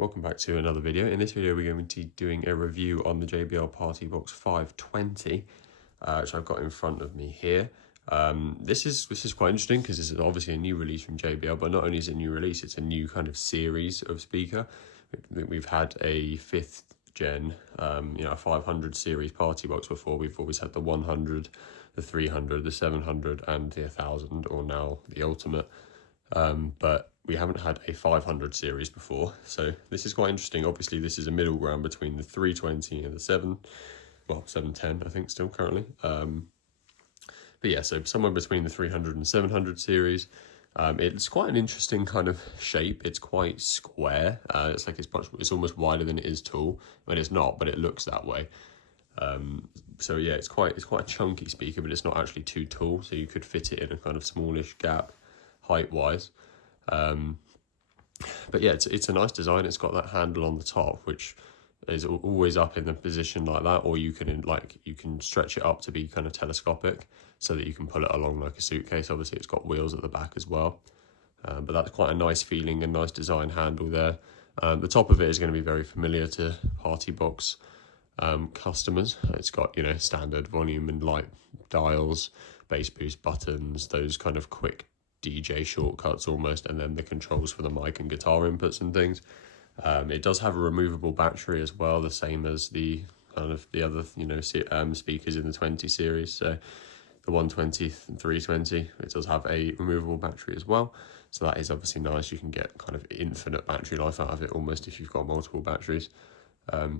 Welcome back to another video. In this video we're going to be doing a review on the JBL PartyBox 520, which I've got in front of me here. This is quite interesting because this is obviously a new release from JBL, but not only is it a new release, it's a new kind of series of speaker. We've had a 5th gen, a 500 series PartyBox before. We've always had the 100, the 300, the 700 and the 1000, or now the Ultimate. But we haven't had a 500 series before, so this is quite interesting. Obviously this is a middle ground between the 320 and the 710 I think still currently, but yeah, so somewhere between the 300 and 700 series. It's quite an interesting kind of shape. It's quite square. It's like it's almost wider than it is tall. I mean, it's not, but it looks that way. So yeah, it's quite a chunky speaker, but it's not actually too tall, so you could fit it in a kind of smallish gap height wise. But yeah, it's a nice design. It's got that handle on the top, which is always up in the position like that, or you can stretch it up to be kind of telescopic so that you can pull it along like a suitcase. Obviously it's got wheels at the back as well, but that's quite a nice feeling and nice design handle there. The top of it is going to be very familiar to PartyBox customers. It's got, standard volume and light dials, bass boost buttons, those kind of quick DJ shortcuts almost, and then the controls for the mic and guitar inputs and things. It does have a removable battery as well, the same as the kind of the other speakers in the 20 series. So the 120 and 320, it does have a removable battery as well, so that is obviously nice. You can get kind of infinite battery life out of it almost if you've got multiple batteries. But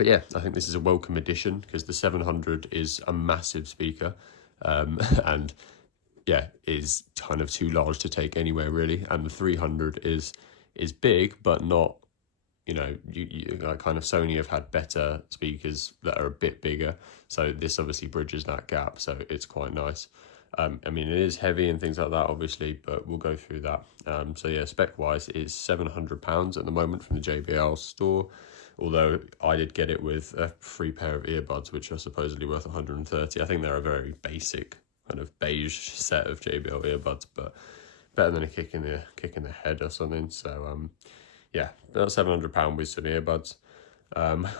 yeah, I think this is a welcome addition because the 700 is a massive speaker, and yeah, is kind of too large to take anywhere really, and the 300 is big, but not, like kind of Sony have had better speakers that are a bit bigger, so this obviously bridges that gap, so it's quite nice. I mean, it is heavy and things like that obviously, but we'll go through that. So yeah, spec wise it is £700 at the moment from the JBL store, although I did get it with a free pair of earbuds which are supposedly worth 130. I think they're a very basic kind of beige set of JBL earbuds, but better than a kick in the head or something. So yeah, that's £700 with some earbuds.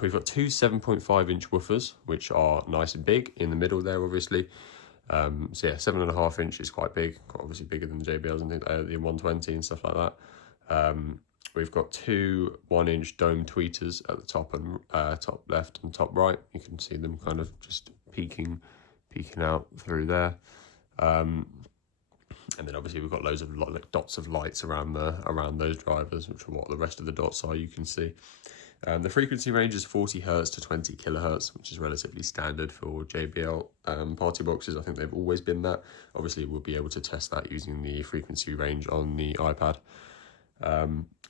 We've got two 7.5 inch woofers, which are nice and big in the middle there, obviously. So yeah, 7.5 inch is quite big, obviously bigger than the JBLs and things, the 120 and stuff like that. We've got two 1-inch dome tweeters at the top and top left and top right. You can see them kind of just peeking out through there. And then obviously we've got loads of dots of lights around those drivers, which are what the rest of the dots are, you can see. The frequency range is 40 Hz to 20 kHz, which is relatively standard for JBL PartyBoxes. I think they've always been that. Obviously we'll be able to test that using the frequency range on the iPad.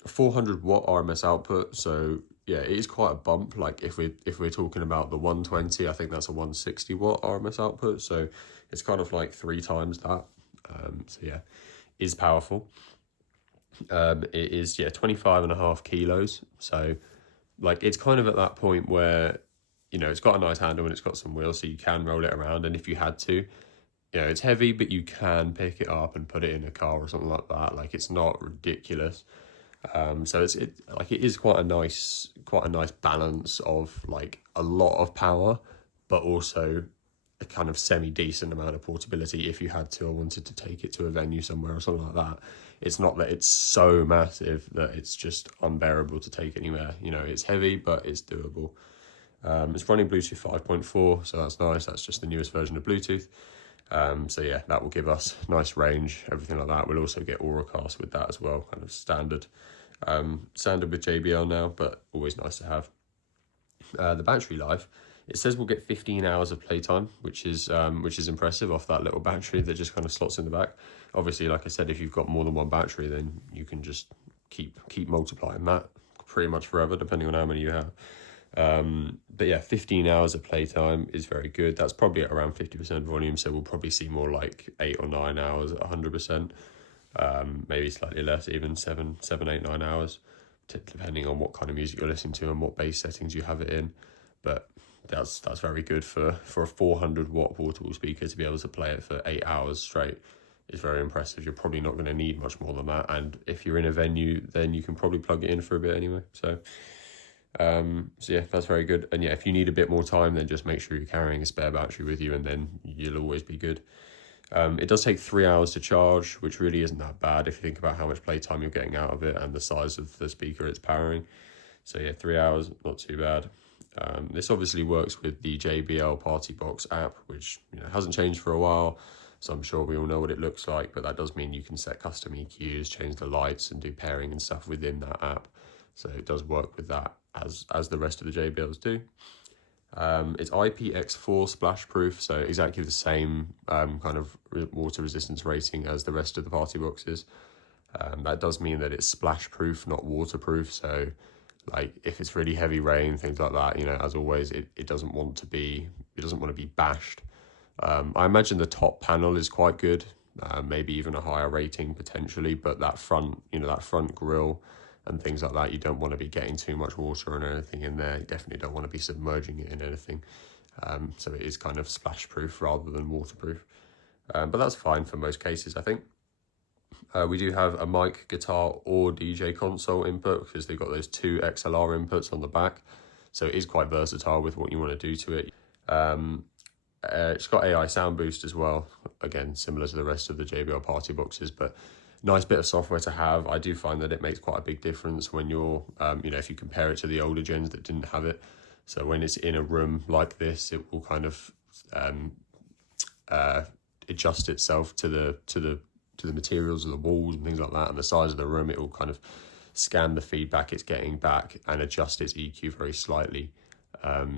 400 watt RMS output, so yeah, it is quite a bump. Like if we're talking about the 120, I think that's a 160 watt RMS output, so it's kind of like 3 times that. So yeah, is powerful. It is 25.5 kilos, so like it's kind of at that point where it's got a nice handle and it's got some wheels, so you can roll it around, and if you had to, it's heavy, but you can pick it up and put it in a car or something like that. Like it's not ridiculous. So it is quite a nice balance of like a lot of power, but also a kind of semi-decent amount of portability if you had to or wanted to take it to a venue somewhere or something like that. It's not that it's so massive that it's just unbearable to take anywhere. It's heavy, but it's doable. It's running Bluetooth 5.4, so that's nice. That's just the newest version of Bluetooth. So yeah, that will give us nice range, everything like that. We'll also get Auracast with that as well, kind of standard with JBL now, but always nice to have. The battery life, it says we'll get 15 hours of playtime, which is impressive off that little battery that just kind of slots in the back. Obviously, like I said, if you've got more than one battery, then you can just keep multiplying that pretty much forever, depending on how many you have. But yeah, 15 hours of playtime is very good. That's probably at around 50% volume, so we'll probably see more like 8 or 9 hours at 100%. Maybe slightly less, even 7, 8, 9 hours, depending on what kind of music you're listening to and what bass settings you have it in. But that's very good for a 400 watt portable speaker to be able to play it for 8 hours straight. is very impressive. You're probably not going to need much more than that, and if you're in a venue, then you can probably plug it in for a bit anyway. So yeah, that's very good. And yeah, if you need a bit more time, then just make sure you're carrying a spare battery with you, and then you'll always be good. It does take 3 hours to charge, which really isn't that bad if you think about how much playtime you're getting out of it and the size of the speaker it's powering. So yeah, 3 hours, not too bad. This obviously works with the JBL PartyBox app, which hasn't changed for a while, so I'm sure we all know what it looks like, but that does mean you can set custom EQs, change the lights and do pairing and stuff within that app. So it does work with that as the rest of the JBLs do. It's IPX4 splash proof, so exactly the same kind of water resistance rating as the rest of the PartyBoxes. That does mean that it's splash proof, not waterproof. So like if it's really heavy rain, things like that, as always, it doesn't want to be bashed. I imagine the top panel is quite good, maybe even a higher rating potentially, but that front grille and things like that, you don't want to be getting too much water or anything in there. You definitely don't want to be submerging it in anything. So it is kind of splash proof rather than waterproof. But that's fine for most cases, I think. We do have a mic, guitar or DJ console input because they've got those 2 XLR inputs on the back. So it is quite versatile with what you want to do to it. It's got AI sound boost as well. Again, similar to the rest of the JBL PartyBoxes, but nice bit of software to have. I do find that it makes quite a big difference when you're, if you compare it to the older gens that didn't have it. So when it's in a room like this, it will kind of adjust itself to the materials of the walls and things like that, and the size of the room. It will kind of scan the feedback it's getting back and adjust its EQ very slightly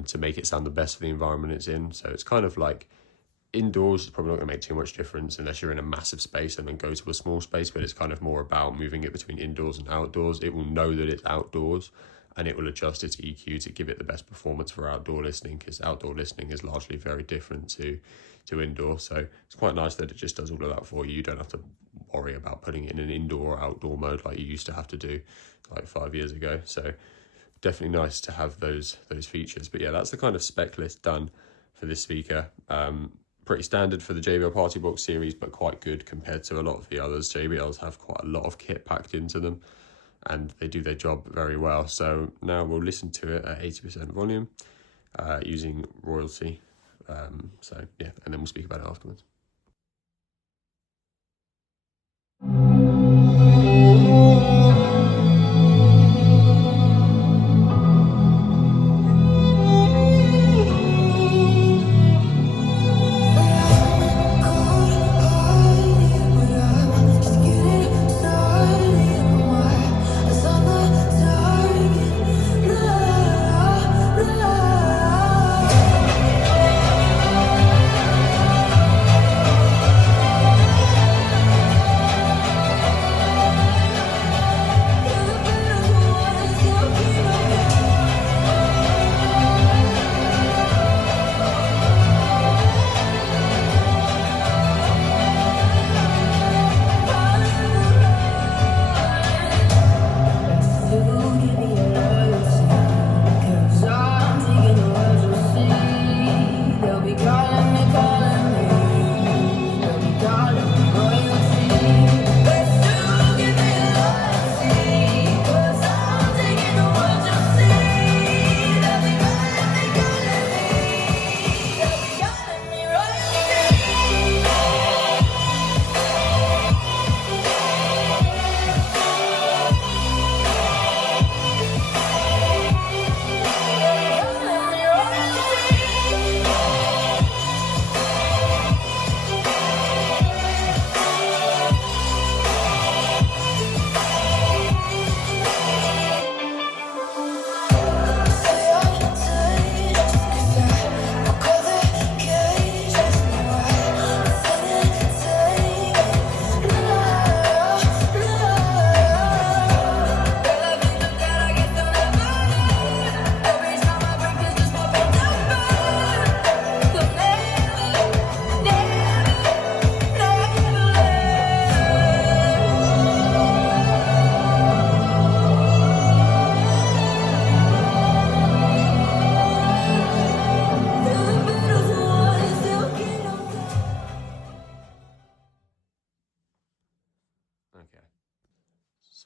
to make it sound the best for the environment it's in. So it's kind of like indoors, it's probably not going to make too much difference unless you're in a massive space and then go to a small space, but it's kind of more about moving it between indoors and outdoors. It will know that it's outdoors and it will adjust its EQ to give it the best performance for outdoor listening, because outdoor listening is largely very different to indoor. So it's quite nice that it just does all of that for you. You don't have to worry about putting it in an indoor or outdoor mode like you used to have to do like 5 years ago. So definitely nice to have those features. But yeah, that's the kind of spec list done for this speaker. Pretty standard for the JBL PartyBox series, but quite good compared to a lot of the others. JBLs have quite a lot of kit packed into them, and they do their job very well. So now we'll listen to it at 80% volume using royalty. So yeah, and then we'll speak about it afterwards.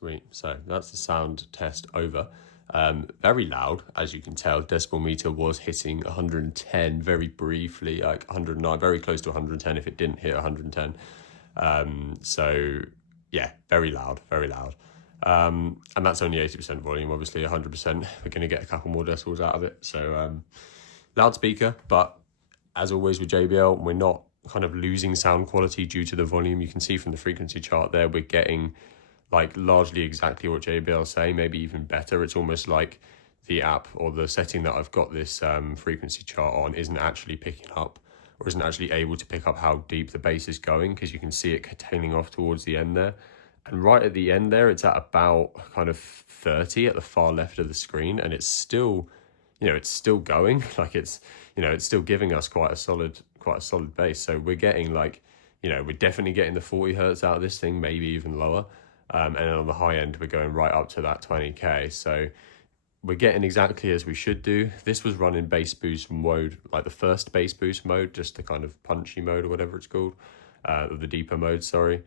Sweet. So that's the sound test over. Very loud, as you can tell. Decibel meter was hitting 110 very briefly, like 109, very close to 110 if it didn't hit 110. So yeah, very loud, very loud. And that's only 80% volume. Obviously 100%, we're going to get a couple more decibels out of it. So loudspeaker, but as always with JBL, we're not kind of losing sound quality due to the volume. You can see from the frequency chart there, we're getting like largely exactly what JBL say, maybe even better. It's almost like the app or the setting that I've got this frequency chart on isn't actually picking up, or isn't actually able to pick up how deep the bass is going, because you can see it tailing off towards the end there. And right at the end there, it's at about kind of 30 at the far left of the screen, and it's still, it's still going. Like it's still giving us quite a solid bass. So we're getting like, we're definitely getting the 40 hertz out of this thing, maybe even lower. And then on the high end, we're going right up to that 20K. So we're getting exactly as we should do. This was running bass boost mode, like the first bass boost mode, just the kind of punchy mode or whatever it's called, or the deeper mode, sorry,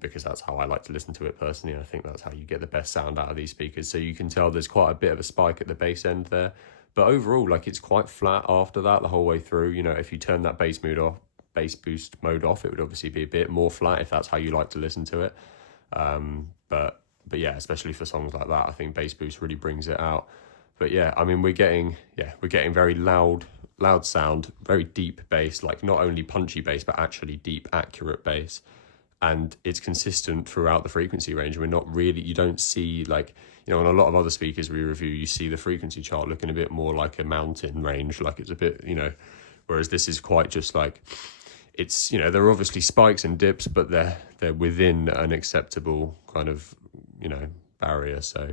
because that's how I like to listen to it personally. I think that's how you get the best sound out of these speakers. So you can tell there's quite a bit of a spike at the bass end there. But overall, like it's quite flat after that the whole way through. If you turn that bass boost mode off, it would obviously be a bit more flat if that's how you like to listen to it. But yeah, especially for songs like that, I think bass boost really brings it out. But yeah, I mean, we're getting very loud sound, very deep bass, like not only punchy bass, but actually deep, accurate bass. And it's consistent throughout the frequency range. We're not really, you don't see like, on a lot of other speakers we review, you see the frequency chart looking a bit more like a mountain range, like it's a bit, whereas this is quite just like, it's, there are obviously spikes and dips, but they're within an acceptable kind of, barrier. So,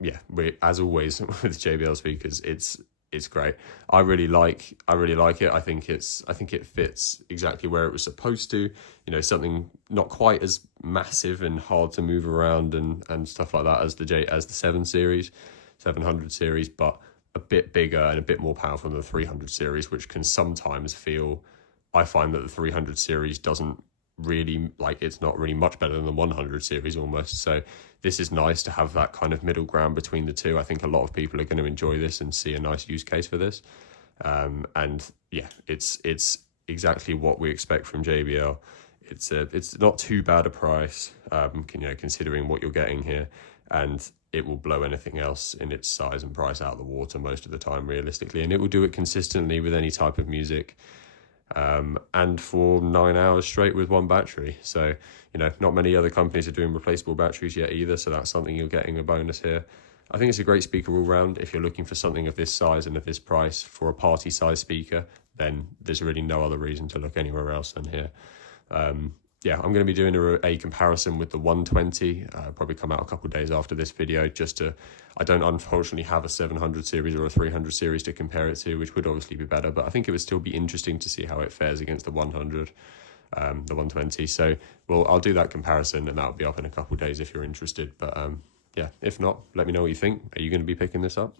yeah, as always with JBL speakers, it's great. I really like it. I think it fits exactly where it was supposed to. Something not quite as massive and hard to move around and stuff like that as the 700 series, but a bit bigger and a bit more powerful than the 300 series, which can sometimes feel. I find that the 300 series doesn't really, like, it's not really much better than the 100 series almost. So this is nice to have that kind of middle ground between the two. I think a lot of people are going to enjoy this and see a nice use case for this. And yeah, it's exactly what we expect from JBL. It's not too bad a price, considering what you're getting here, and it will blow anything else in its size and price out of the water most of the time, realistically, and it will do it consistently with any type of music. And for 9 hours straight with one battery. So, not many other companies are doing replaceable batteries yet either. So that's something you're getting a bonus here. I think it's a great speaker all round. If you're looking for something of this size and of this price for a party size speaker, then there's really no other reason to look anywhere else than here. Yeah, I'm going to be doing a comparison with the 120, probably come out a couple of days after this video, I don't unfortunately have a 700 series or a 300 series to compare it to, which would obviously be better, but I think it would still be interesting to see how it fares against the 100, the 120. So, I'll do that comparison, and that'll be up in a couple of days if you're interested. But yeah, if not, let me know what you think. Are you going to be picking this up?